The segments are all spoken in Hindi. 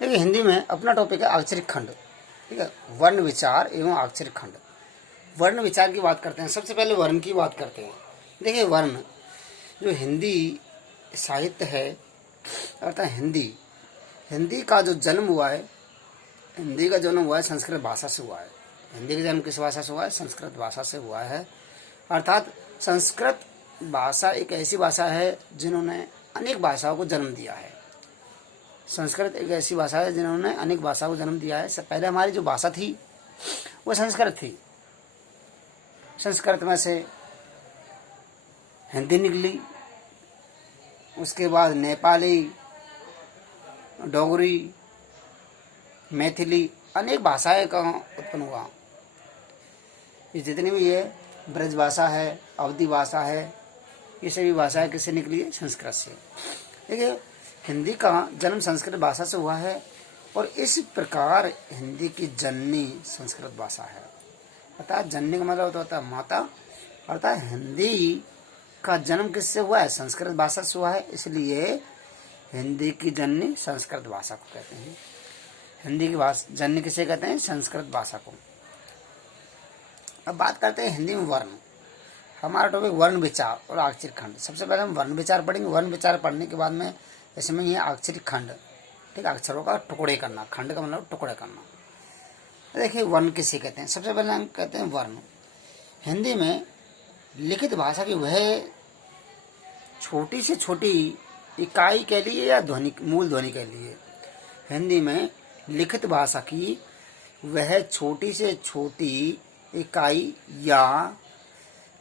देखिए हिंदी में अपना टॉपिक है अक्षरिक खंड। ठीक है, वर्ण विचार एवं अक्षरिक खंड। वर्ण विचार की बात करते हैं। सबसे पहले वर्ण की बात करते हैं। देखिए वर्ण जो हिंदी साहित्य है अर्थात हिंदी हिंदी का जो जन्म हुआ है, हिंदी का जन्म हुआ है संस्कृत भाषा से हुआ है। हिंदी का जन्म किस भाषा से हुआ है? संस्कृत भाषा से हुआ है। अर्थात संस्कृत भाषा एक ऐसी भाषा है जिन्होंने अनेक भाषाओं को जन्म दिया है। संस्कृत एक ऐसी भाषा है जिन्होंने अनेक भाषाओं को जन्म दिया है। पहले हमारी जो भाषा थी वो संस्कृत थी। संस्कृत में से हिंदी निकली, उसके बाद नेपाली, डोगरी, मैथिली, अनेक भाषाएं का उत्पन्न हुआ। ये जितनी भी ये ब्रज भाषा है, अवधी भाषा है, ये सभी भाषाएं किससे निकली है? संस्कृत से। देखिए हिंदी का जन्म संस्कृत भाषा से हुआ है और इस प्रकार हिंदी की जननी संस्कृत भाषा है। अर्थात जननी का मतलब होता है माता। अर्थात हिंदी का जन्म किससे हुआ है? संस्कृत भाषा से हुआ है, इसलिए हिंदी की जननी संस्कृत भाषा को कहते हैं। हिंदी की भाषा जननी किसे कहते हैं? संस्कृत भाषा को। अब बात करते हैं हिंदी में वर्ण। हमारा टॉपिक वर्ण विचार और अक्षरिक खंड। सबसे पहले हम वर्ण विचार पढ़ेंगे। वर्ण विचार पढ़ने के बाद में इसमें ये अक्षरिक खंड, ठीक है, अक्षरों का टुकड़े करना। खंड का मतलब टुकड़े करना। देखिए वर्ण किसे कहते हैं? सबसे पहले हम कहते हैं वर्ण। हिंदी में लिखित भाषा की वह छोटी से छोटी इकाई कह लिए या ध्वनि, मूल ध्वनि कह लिए। हिंदी में लिखित भाषा की वह छोटी से छोटी इकाई या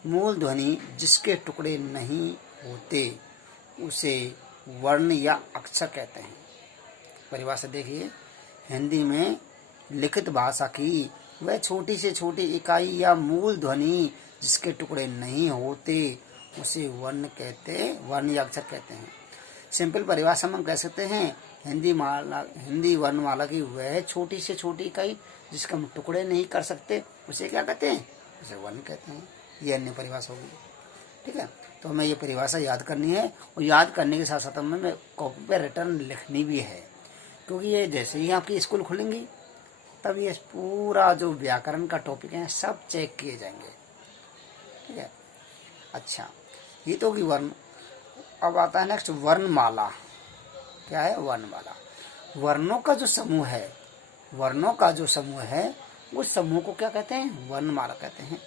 मूल ध्वनि जिसके टुकड़े नहीं होते उसे वर्ण या अक्षर कहते हैं। परिभाषा देखिए, हिंदी में लिखित भाषा की वह छोटी से छोटी इकाई या मूल ध्वनि जिसके टुकड़े नहीं होते उसे वर्ण या अक्षर कहते हैं। सिंपल परिभाषा में हम कह सकते हैं हिंदी वर्णमाला की वह छोटी से छोटी इकाई जिसके हम टुकड़े नहीं कर सकते उसे क्या कहते हैं? उसे वर्ण कहते हैं। ये अन्य परिभाषा होगी। ठीक है, तो हमें ये परिभाषा याद करनी है और याद करने के साथ साथ हमें कॉपी पर रिटर्न लिखनी भी है, क्योंकि ये जैसे ही आपकी स्कूल खुलेंगी तब ये पूरा जो व्याकरण का टॉपिक है सब चेक किए जाएंगे। ठीक है, अच्छा ये तो होगी वर्ण। अब आता है नेक्स्ट वर्णमाला। क्या है? वर्णमाला। वर्णों का जो समूह है उस समूह को क्या कहते हैं? वर्णमाला कहते हैं।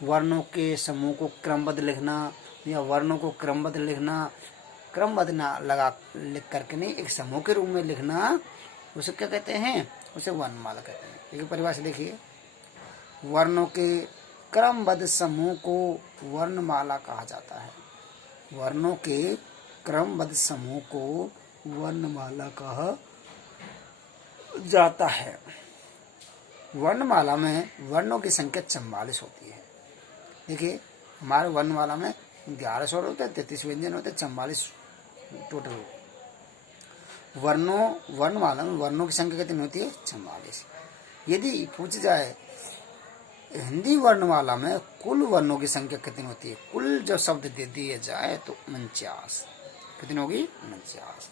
वर्णों के समूह को क्रमबद्ध लिखना या वर्णों को क्रमबद्ध लिखना, क्रमबद्ध ना लगा लिख करके नहीं, एक समूह के रूप में लिखना, उसे क्या कहते हैं? उसे वर्णमाला कहते हैं। देखिए परिभाषा देखिए, वर्णों के क्रमबद्ध समूह को वर्णमाला कहा जाता है। वर्णों के क्रमबद्ध समूह को वर्णमाला कहा जाता है। वर्णमाला में वर्णों की संख्या 44 होती है। देखिए हमारे वर्णमाला में 11 स्वर होते हैं, 33 व्यंजन होते हैं, 44 टोटल। वर्णमाला में वर्णों की संख्या कितनी होती है? 44। यदि पूछ जाए हिंदी वर्णमाला में कुल वर्णों की संख्या कितनी होती है, कुल जो शब्द दे दिए जाए तो 49। कितनी होगी? 49।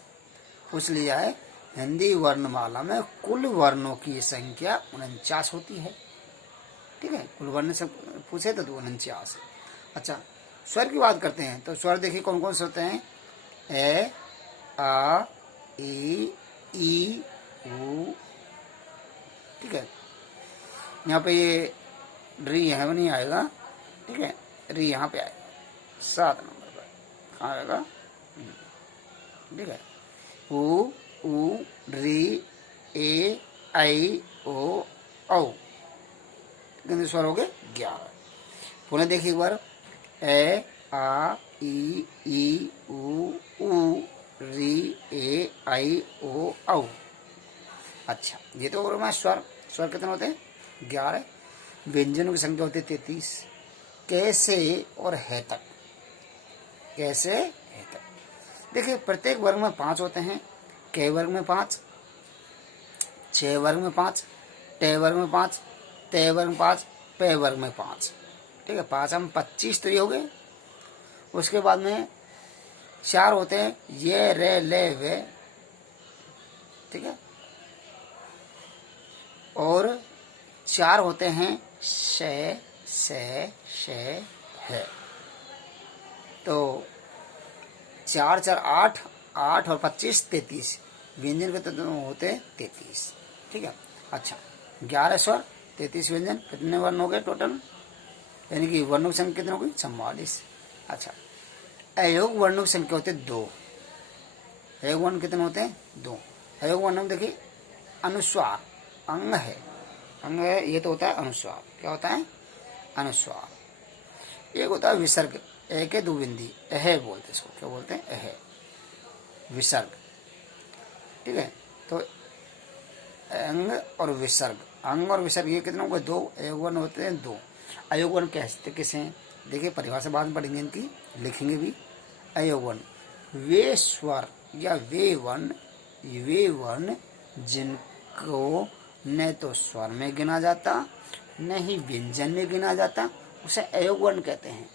पूछ लिया है हिंदी वर्णमाला में कुल वर्णों की संख्या 49 होती है। ठीक है, कुल वर्ण से पूछे तो 49। अच्छा स्वर की बात करते हैं तो स्वर देखिए कौन कौन से होते हैं? ए, आ, ई, ऊ। ठीक है, यहाँ पे ये री यहाँ पर नहीं आएगा। ठीक है, री यहाँ पे आएगा 7 नंबर पर। कहाँ आएगा? ठीक है, ऊ, री, ए, आई, ओ, औ। कितने स्वर हो गए? 11। पुनः देखिए एक बार, ए, आ, ई, ऊ, री, ए, आई, ओ, औ। अच्छा ये तो और स्वर कितने होते हैं? 11। व्यंजनों की संख्या होती है 33। कैसे और है तक। कैसे है तक। देखिए प्रत्येक वर्ग में 5 होते हैं। क वर्ग में 5, छ वर्ग में 5, ट वर्ग में 5, त वर्ग में 5, प वर्ग में 5। ठीक है, 5 हम 25 तो ये हो गए। उसके बाद में 4 होते हैं ये, रे, ले, वे। ठीक है, 4 होते हैं से, है। तो 4 4 8, 8 और 25 33, व्यंजन के तो होते 33। ठीक है। अच्छा, 11 स्वर 33 व्यंजन, कितने वर्ण हो गए टोटल, यानी कि वर्णों की संख्या कितनी हो गई 44। अच्छा, अयोग वर्णों की संख्या होते 2। अयोग वर्ण कितने होते हैं 2। अयोग वर्ण में देखिए अनुस्वार अंग है, अंग है, ये तो होता है अनुस्वार। क्या होता है अनुस्वार। एक होता है विसर्ग, ए के 2 बिंदी, अह बोलते इसको, क्या बोलते हैं अह, विसर्ग। ठीक है। तो अंग और विसर्ग, अंग और विसर्ग ये कितने होंगे 2। अयोग वर्ण होते हैं 2। अयोग वर्ण कहते किसे हैं, देखिए परिभाषा बाद में पढ़ेंगे इनकी, लिखेंगे भी। अयोग वर्ण वे स्वर या वे वर्ण जिनको न तो स्वर में गिना जाता न ही व्यंजन में गिना जाता, उसे अयोग वर्ण कहते हैं।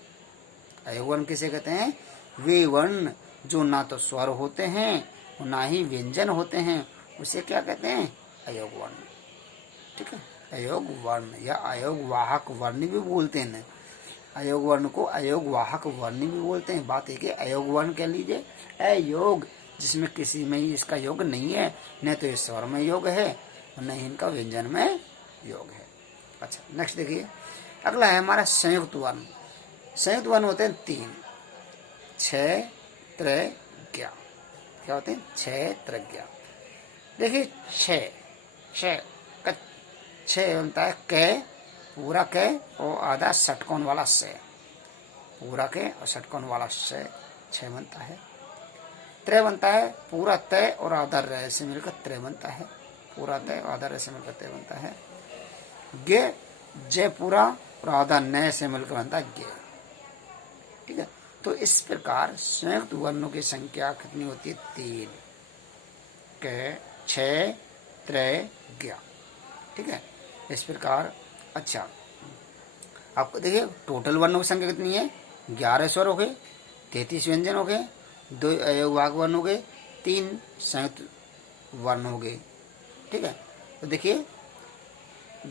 अयोग वर्ण किसे कहते हैं, वे वर्ण जो ना तो स्वर होते हैं और ना ही व्यंजन होते हैं, उसे क्या कहते हैं अयोग वर्ण। ठीक है। अयोग वर्ण या अयोग वाहक वर्ण भी बोलते हैं। अयोग वर्ण को अयोग वाहक वर्ण भी बोलते हैं। बात एक है, अयोग वर्ण कह लीजिए अयोग, जिसमें किसी में ही इसका योग नहीं है, न तो इस स्वर में योग है और न ही इनका व्यंजन में योग है। अच्छा, नेक्स्ट देखिए, अगला है हमारा संयुक्त वर्ण। संयुक्त वर्ण होते हैं 3, 6 3 ज्ञा। क्या होते हैं 6 3 ज्ञा। देखिए 6 बनता है क, पूरा क और आधा षटकोण वाला से, पूरा के और षटकोण वाला से 6 बनता है। त्रय बनता है पूरा तय और आधा रय से मिलकर त्रय बनता है, पूरा तय और आधा रय से मिलकर तय बनता है। गे जय पूरा और आधा नय से मिलकर बनता है गे। ठीक है। तो इस प्रकार संयुक्त वर्णों की संख्या कितनी होती है 3, क 6 3 ज्ञा। ठीक है, इस प्रकार। अच्छा, आपको देखिए टोटल वर्णों की संख्या कितनी है, 11 स्वर हो गए, 33 व्यंजन हो गए, 2 अयोग वाहक वर्ण हो गए, 3 संयुक्त वर्ण हो गए। ठीक है। तो देखिए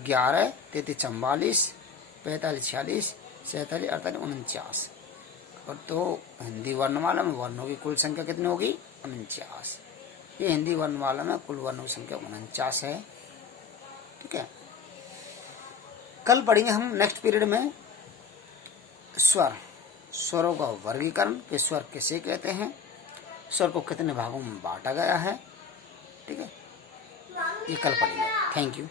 11 33 44 45 46 47 48 49, और तो हिंदी वर्णमाला में वर्णों की कुल संख्या कितनी होगी 49। ये हिंदी वर्णमाला में कुल वर्णों की संख्या 49 है। ठीक है। कल पढ़ेंगे हम नेक्स्ट पीरियड में स्वरों का वर्गीकरण कि स्वर किसे कहते हैं, स्वर को कितने भागों में बांटा गया है। ठीक है, ये कल पढ़ेंगे। Thank you.